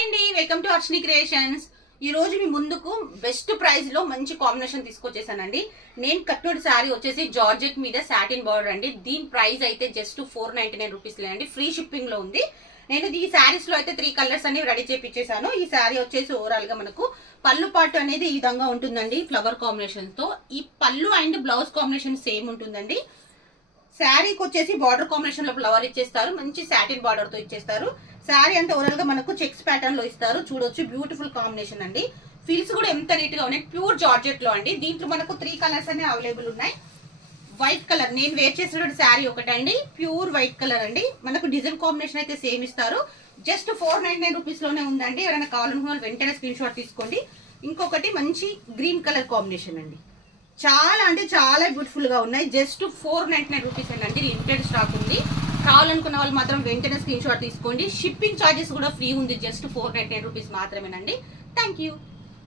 Hi అండి, welcome to Arshini creations. ఈ రోజు మీ ముందుకు బెస్ట్ ప్రైస్ లో మంచి కాంబినేషన్ తీసుకొచ్చేసానండి. నేను కట్టుడు శారీ వచ్చేసి జార్జెట్ మీద సాటిన్ బార్డర్ అండి. దీని ప్రైస్ అయితే జస్ట్ 499 రూపీస్ లేదండి, ఫ్రీ షిప్పింగ్ లో ఉంది. నేను ఈ శారీస్ లో అయితే 3 కలర్స్ అనేవి రెడీ చేపించేసాను. ఈ శారీ వచ్చేసి ఓవరాల్ గా మనకు పళ్ళు పాటు అనేది ఈ విధంగా ఉంటుందండి, ఫ్లవర్ కాంబినేషన్ తో. ఈ పళ్ళు అండ్ బ్లౌజ్ కాంబినేషన్ సేమ్ ఉంటుందండి. శారీకి వచ్చేసి బార్డర్ కాంబినేషన్ లో ఫ్లవర్ ఇచ్చేస్తారు, మంచి సాటిన్ బార్డర్ తో ఇచ్చేస్తారు. శారీ అంతా ఓవరాల్ గా మనకు చెక్స్ ప్యాటర్న్ లో ఇస్తారు. చూడొచ్చు, బ్యూటిఫుల్ కాంబినేషన్ అండి. ఫీల్స్ కూడా ఎంత నీట్ గా ఉన్నాయి, ప్యూర్ జార్జెట్ లో అండి. దీంట్లో మనకు 3 కలర్స్ అనే అవైలబుల్ ఉన్నాయి. వైట్ కలర్ నేను వేర్ చేసిన శారీ ఒకటండి, ప్యూర్ వైట్ కలర్ అండి. మనకు డిజైన్ కాంబినేషన్ అయితే సేమ్ ఇస్తారు. జస్ట్ 499 రూపీస్ లోనే ఉందండి. ఎవరైనా కావాలనుకున్న వాళ్ళు వెంటనే స్క్రీన్ షాట్ తీసుకోండి. ఇంకొకటి మంచి గ్రీన్ కలర్ కాంబినేషన్ అండి. చాలా అంటే చాలా బ్యూటిఫుల్ గా ఉన్నాయి. జస్ట్ 499 రూపీస్ అండి, లిమిటెడ్ స్టాక్ ఉంది. కావాలనుకున్న వాళ్ళు మాత్రం వెంటనే స్క్రీన్ షాట్ తీసుకోండి. షిప్పింగ్ ఛార్జెస్ కూడా ఫ్రీ ఉంది, జస్ట్ 499 రూపీస్ మాత్రమేనండి. Thank you.